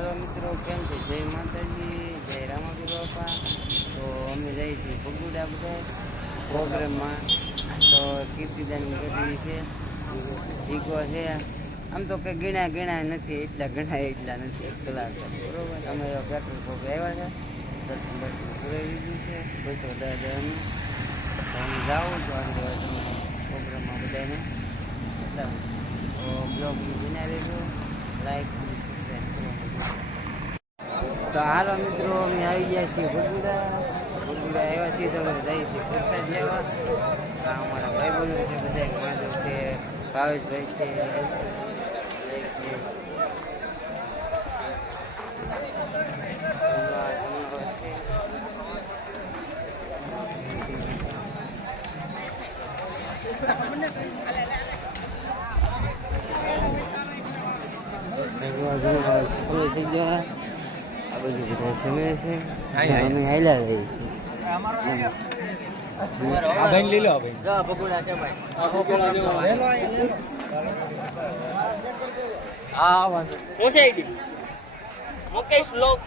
હાલો મિત્રો, કેમ છે? જય માતાજી, જય રામાપીર બાપા. તો અમે જઈએ છીએ બગુડા બધા પ્રોગ્રામમાં. તો કીર્તિદાન ગઢવી છે, શીખવો છે. આમ તો કંઈ ગીણા નથી, એટલા નથી. 1 કલાક બરોબર. અમે પેટ્રોલ પંપ આવ્યા છે, દર્શન પુરાઈ દીધું છે. 210 અમે જાઉં તો આગળ તમે પ્રોગ્રામમાં બધાને બતાવું. તો બ્લોગની બના રહેજો, લાઈક અને સબસ્ક્રાઈબ કરવાનું. તો હાલો મિત્રો, અમે આવી ગયા છીએ બગુડા આવ્યા છીએ. તો અમે જઈએ છીએ પ્રસાદ લેવા. આ અમારા ભાઈ બહેનો છે, બધા માધવ છે, ભાવેશભાઈ છે, સમય થઈ ગયો. આ બધું બધા સમય છે. અમે હાલ્યા રહીએ છીએ. મુકેશ બ્લોગ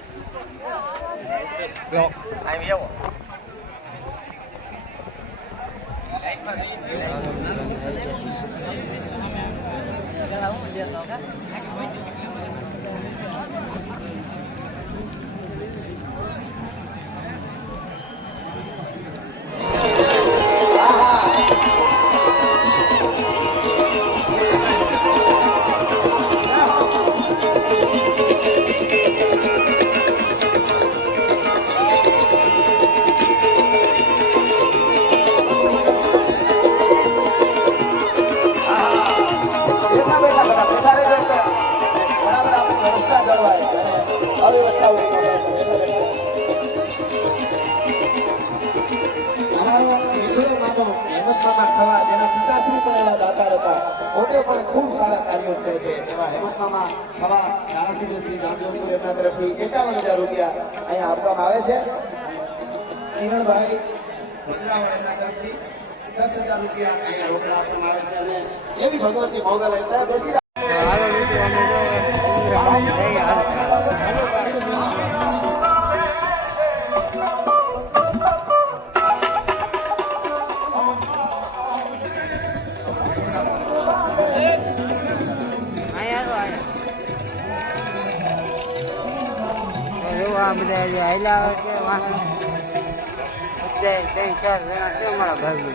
ખૂબ સારા કાર્યો કરે છે. એવા હેમંતમામા હવા ધારાસભ્ય ગાંધીપુર એમના તરફથી 51,000 રૂપિયા અહીંયા આપવામાં આવે છે. કિરણભાઈ ગુજરાવાડ એમના તરફથી 10,000 રૂપિયા અહીંયા રોકડા આપવામાં આવે છે. અને એવી ભગવતી મોગલ અંદર બેસી હાલો મિત્રો, અમે આ બધા જે હાલ્યા આવે છે, વાહન બધા 3-4 જણા છે અમારા ભાઈ.